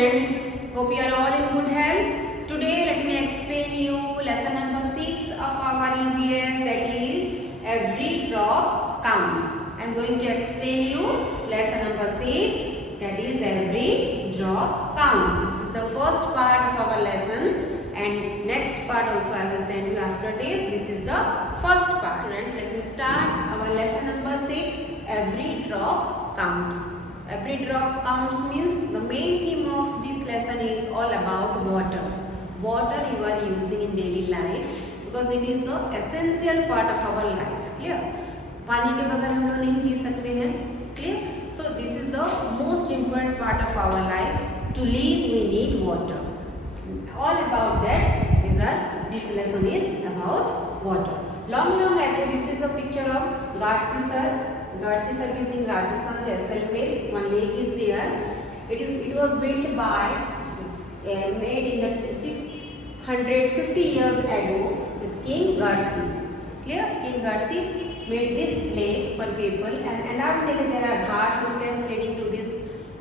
students, hope you are all in good health. Today let me explain you lesson number 6 of our EVS, that is every drop counts. I am going to explain you lesson number 6, that is every drop counts. This is the first part of our lesson and next part also I will send you after this. This is the first part. Students, let me start our lesson number 6, every drop counts. Every drop counts means the main theme of this lesson is all about water. Water you are using in daily life because it is the essential part of our life. Clear? पानी के बगैर हम लोग नहीं जी सकते हैं. Clear? So this is the most important part of our life. To live we need water. All about that. This lesson is about water. Long ago, this is a picture of Ghatsi sir. Ghatsi sir is in Rajasthan, Jaisalmer. One lake is there. It was built by made in the 650 years ago with King Ghatsi. Clear? King Ghatsi made this lake for people, and around there are ghats, steps leading to this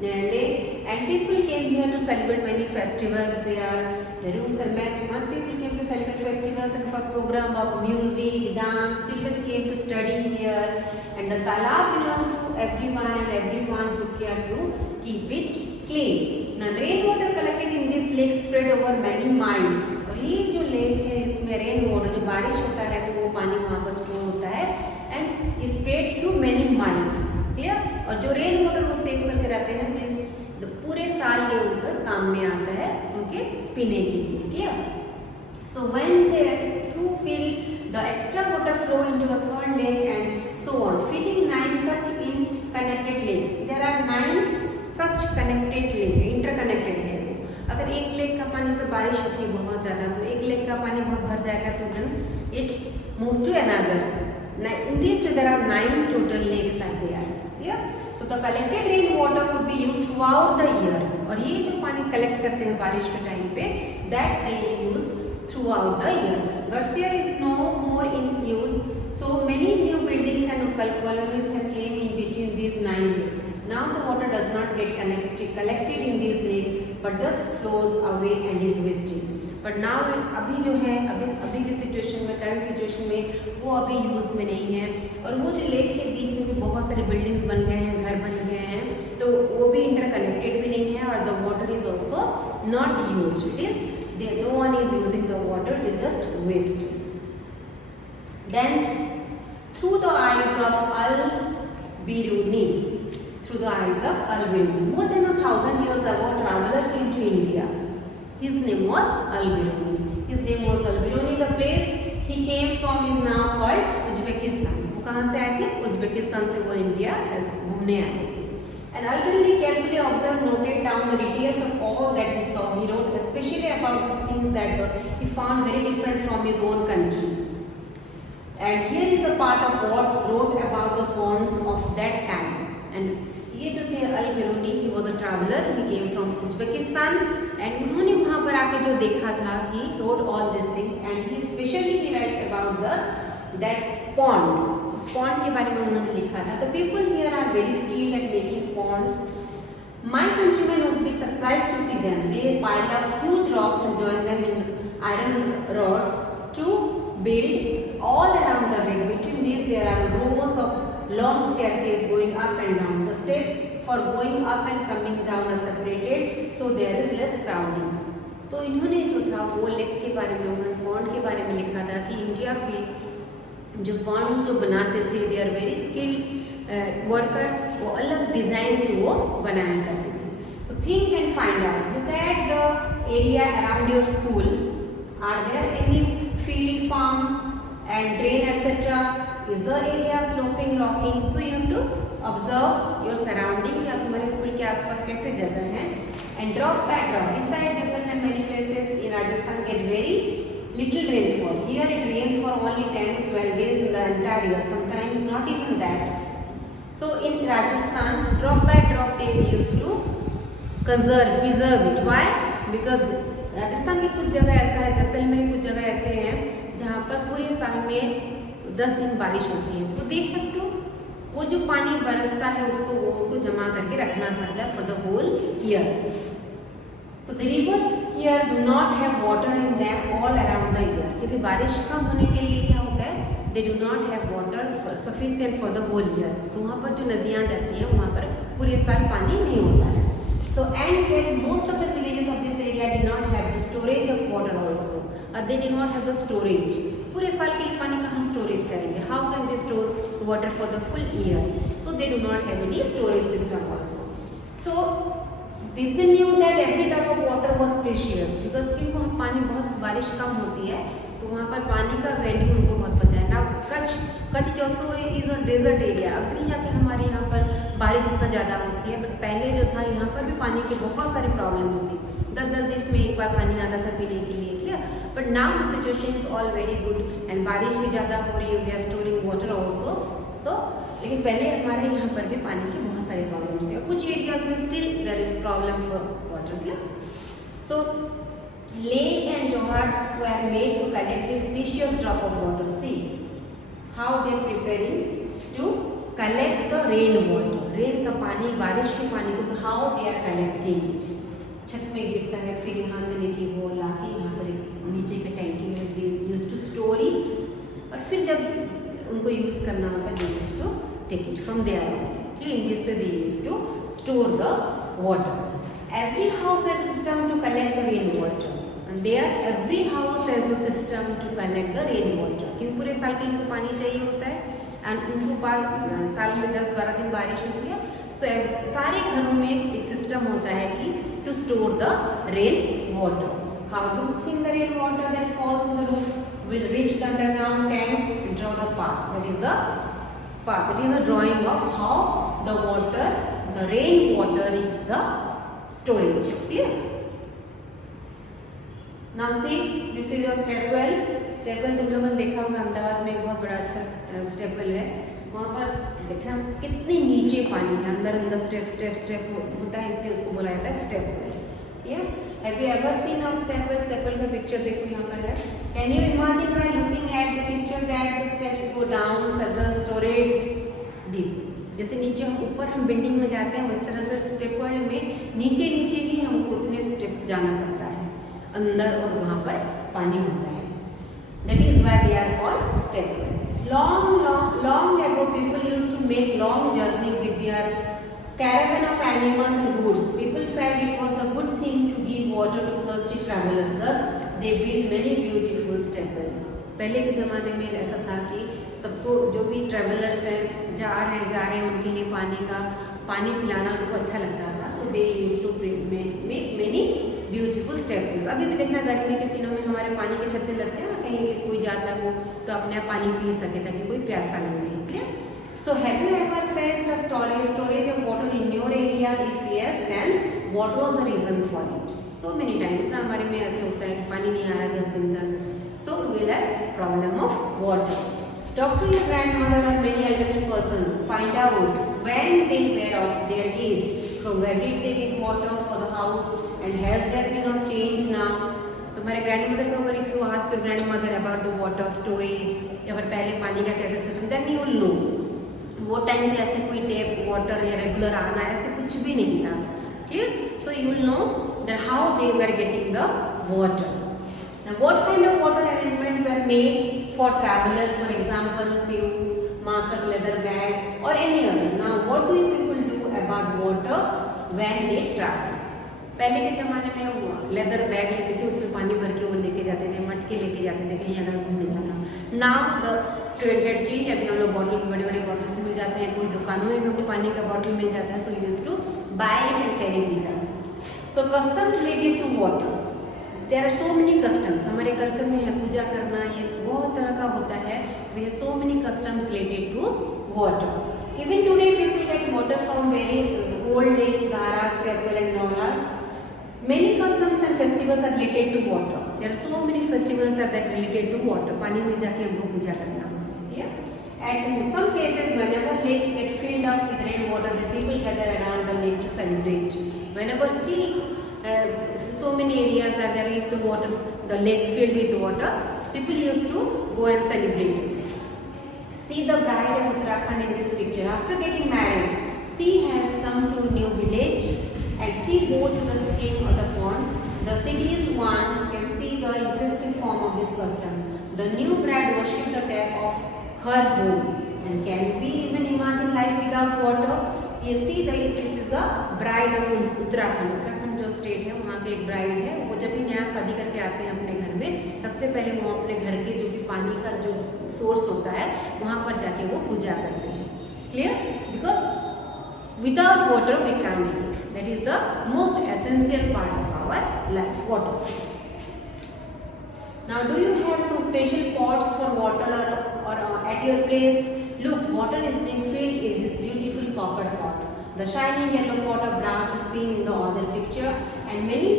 lake, and people came here to celebrate many festivals. There the rooms are matched. People came to celebrate festivals and for program of music, dance. Children came to study here, and the talab belonged to everyone, and everyone took care to keep it clean. Now rainwater collected in this lake spread over many miles. और ये जो lake है इसमें rain water, जब बारिश होता है तो वो पानी वहाँ पर स्टोर होता है and spread to many miles. Clear? और जो रेन वाटर वो सेव करके रहते हैं पूरे साल ये उनका काम में आता है उनके पीने के लिए. Clear? So when they to fill the extra water flow into the third lake and so on, filling 9 such in connected lakes. There are 9 such connected lakes, interconnected है. अगर एक लेक का पानी से बारिश होती है बहुत ज़्यादा तो एक लेक का पानी बहुत भर जाएगा तो then it move to another. In this way there are 9 total lakes are there. Yeah? So the collected rain water could be used throughout the year. और ये जो पानी कलेक्ट करते हैं बारिश के टाइम पे, that they use throughout the year. Ghatsia is no more in use. So many new buildings and colonies have came in between these 9 lakes. Now the water does not get collected in these lakes, but just flows away and is wasted. But now अभी जो है अभी के situation में, current situation में वो अभी use में नहीं है. और वो जो लेक के बीच में भी बहुत सारे बिल्डिंग्स बन गए हैं, घर बन गए हैं, तो वो भी इंटरकनेक्टेड भी नहीं है. और the water is also not used. It is no one is using the water, it is just waste. Then through the eyes of Al-Biruni, through the eyes of Al-Biruni. More than 1,000 years ago, a traveler came to India. His name was Al-Biruni. The place he came from is now called Uzbekistan. वो कहाँ से आए थे? Uzbekistan से वो India घूमने आए थे. And Al-Biruni carefully observed, noted down the details of all that he saw. He wrote especially about these things that he found very different from his own country. And here is a part of what wrote about the ponds of that time. And ये जो थे अल-बिरूनी, he was a traveler, he came from Uzbekistan, and उन्होंने वहाँ पर आके जो देखा था, he wrote all these things, and he especially he write about that pond. उस pond के बारे में उन्होंने लिखा था. The people here are very skilled at making ponds. My countrymen would be surprised to see them. They pile up huge rocks and join them in iron rods to build all around the lake. Between these there are rows of long staircase going up and down. The steps for going up and coming down are separated, so there is less crowding. तो इन्होंने जो था वो lake के बारे में, उन्होंने pond के बारे में लिखा था कि इंडिया के जो पॉन्ड जो बनाते थे, they are very skilled worker, वो अलग डिज़ाइन से वो बनाया करते थे. So think and find out. Look at the area around your school. Are there any field, farm and drain etc.? Is the area sloping, rocking? So you have to observe your surrounding. या तुम्हारे school के आसपास कैसे जगह है. And drop by drop. Besides Jaisalmer, many places in Rajasthan get very little rainfall. Here it rains for only 10 to 12 days in the entire year. Sometimes not even that. So in Rajasthan, drop by drop they used to preserve it. Why? Because Rajasthan की कुछ जगह ऐसा है, जैसलमेर की कुछ जगह ऐसे हैं जहाँ पर पूरे साल में 10 दिन बारिश होती है. तो दे हैव टू, वो जो पानी बरसता है उसको वो जमा करके रखना पड़ता है for the whole year. So the rivers here do not have water in them all around the year. क्योंकि बारिश कम होने के लिए क्या होता है, they do not have water sufficient for the whole year. तो वहाँ पर जो नदियाँ जाती हैं वहाँ पर पूरे साल पानी नहीं होता है. So and yet most of the villages of this area did not have the storage of water also. They did not have the storage. पूरे साल के लिए पानी कहाँ storage करेंगे? How can they store water for the full year? So they do not have any storage system also. So people knew that every type of water was precious because क्योंकि वहाँ पानी बहुत बारिश कम होती है तो वहाँ पर पानी का वैल्यू उनको बहुत पता है ना. Kutch also is a desert area. अभी जाके हमारे यहाँ पर बारिश इतना ज़्यादा होती है, बट पहले जो था यहाँ पर भी पानी की बहुत सारी प्रॉब्लम्स थी. 10 दिन में एक बार पानी आता था पीने के लिए, clear. But now the situation is all very good and बारिश भी ज़्यादा हो रही है, we are storing water also. तो लेकिन पहले हमारे यहाँ पर भी पानी की बहुत सारी प्रॉब्लम्स थी और कुछ एरियाज में still there is problem for water, clear. So lake and johars were made to collect this precious drop of water. See how they are preparing to collect the rain water. Rain का पानी, बारिश के पानी को how they are collecting it. छत में गिरता है, फिर यहाँ से लेके वो लाके यहाँ पर नीचे के टैंकी में they used to store it और फिर जब उनको यूज़ करना होता है they used to take it from there on. In this way they used to store the water. Every house has a system to collect the rain water. And there every house has a system to collect the rain water. क्योंकि पूरे साल के लिए उनको पानी चाहिए होता है एंड उनको साल में 10-12 दिन बारिश होती है. सो सारे घरों में एक सिस्टम होता है कि to store the rain water. How do think the rain water that falls in the roof will reach the underground tank and draw the path. That is the path. That is a drawing of how the water, the rain water reach the storage. Clear? Now see, this is a step well. Step well तुम लोगों ने देखा होगा, अहमदाबाद में एक बहुत बड़ा अच्छा step well है. वहाँ पर देखना कितने नीचे पानी है, अंदर स्टेप होता है, इसलिए उसको बोला जाता है step well. Yeah? Have you ever seen a step well? Step well का picture देखो यहाँ पर है. Can you imagine by looking at the picture that the steps go down several stories deep? जैसे नीचे हम ऊपर हम बिल्डिंग में जाते हैं उस तरह से स्टेप वेल में नीचे ही हमको उतने स्टेप जाना पड़ता है अंदर और वहाँ पर पानी होता है. That is why they are called step well. Long ago people used to make long journey with their caravan of animals and goods. People felt it was a good thing to give water to thirsty travelers. Thus they built many beautiful step wells. पहले के ज़माने में ऐसा था कि सबको जो भी ट्रैवलर्स हैं जा रहे हैं उनके लिए पानी पिलाना उनको अच्छा लगता था. तो they used to make many beautiful step wells. अभी भी देखना गर्मी के दिनों में हमारे पानी के छत्ते लगते हैं ना, कहीं कोई जाता हो तो अपने आप पानी पी सके ताकि कोई प्यासा नहीं रहे. So have you ever faced a storage of water in your area? If yes, then what was the reason for it? So many times ना हमारे में ऐसे होता है कि पानी नहीं आ रहा 10 दिन तक. So we will have problem of water. Talk to your grandmother or many elderly person. Find out when they were of their age. From where did they get water for the house? And has there been a change now? तुम्हारे grandmother को अगर if you ask your grandmother about the water storage या फिर पहले पानी का कैसे system, then you will know. वो टाइम पे ऐसे कोई टैप वाटर या रेगुलर आना ऐसे कुछ भी नहीं था. Clear? So you will know that how they were getting the water. Now what kind of water arrangement were made for travelers? For example, tube, masak leather bag or any other. Now what do you people do about water when they travel? पहले के ज़माने में leather bag लेते थे, उसमें पानी भर के वो लेके जाते थे, मटके लेके जाते थे कहीं अगर घूमने जाना. Now the trade get change. अभी हम लोग बॉटल्स बड़े बॉटल्स मिल जाते हैं, कोई दुकानों में भी हमको पानी का बॉटल मिल जाता है. So use to buy it and carry with us. So customs related to water. There are so many customs. हमारे कल्चर में है पूजा करना, ये बहुत तरह का होता है. We have so many customs related to water. Even today people get water from very old lakes, धारास, step well and nalas. Many customs and festivals are related to water. There are so many festivals that are related to water. पानी में जाके हमको पूजा करना. Yeah. At some places, whenever lakes get filled up with rain water, the people gather around the lake to celebrate. Whenever still so many areas are there, if the lake filled with water, people used to go and celebrate. See the bride of Uttarakhand in this picture. After getting married, she has come to a new village. And she go to the spring or the pond The city's one can see the interesting form of this custom. The new bride worshipped the tap of her home. And can we even imagine life without water? You see, this is a bride of Uttarakhand. Uttarakhand जो state है वहाँ की एक bride है. वो जब भी नया शादी करके आते हैं अपने घर में, सबसे पहले वो अपने घर के जो भी पानी का जो सोर्स होता है वहाँ पर जाके वो पूजा करते हैं. Clear? Because without water we can't live. That is the most essential part of our life, water. Now, do you have some special pots for water or at your place? Look, water is being filled in this beautiful copper pot. The shining yellow pot of brass is seen in the other picture, and many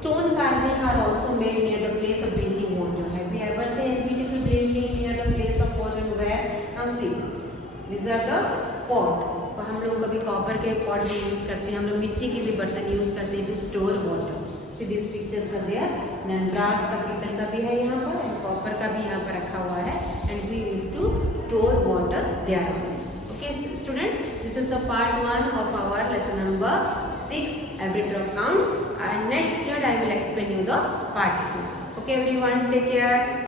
stone carving are also made near the place of drinking water. Have you ever seen a beautiful building near the place of water? Where? Now see, these are the pot. तो हम लोग कभी copper के pot भी use करते हैं, हम लोग मिट्टी के भी बर्तन यूज़ करते हैं to store water. See this pictures are there. Then brass का, पीतल का भी है यहाँ पर, एंड कॉपर का भी यहाँ पर रखा हुआ है, and we use to store water there. Okay students, this is the part 1 of our lesson number 6, every drop counts. And next period I will explain you the part 2. Okay everyone, take care.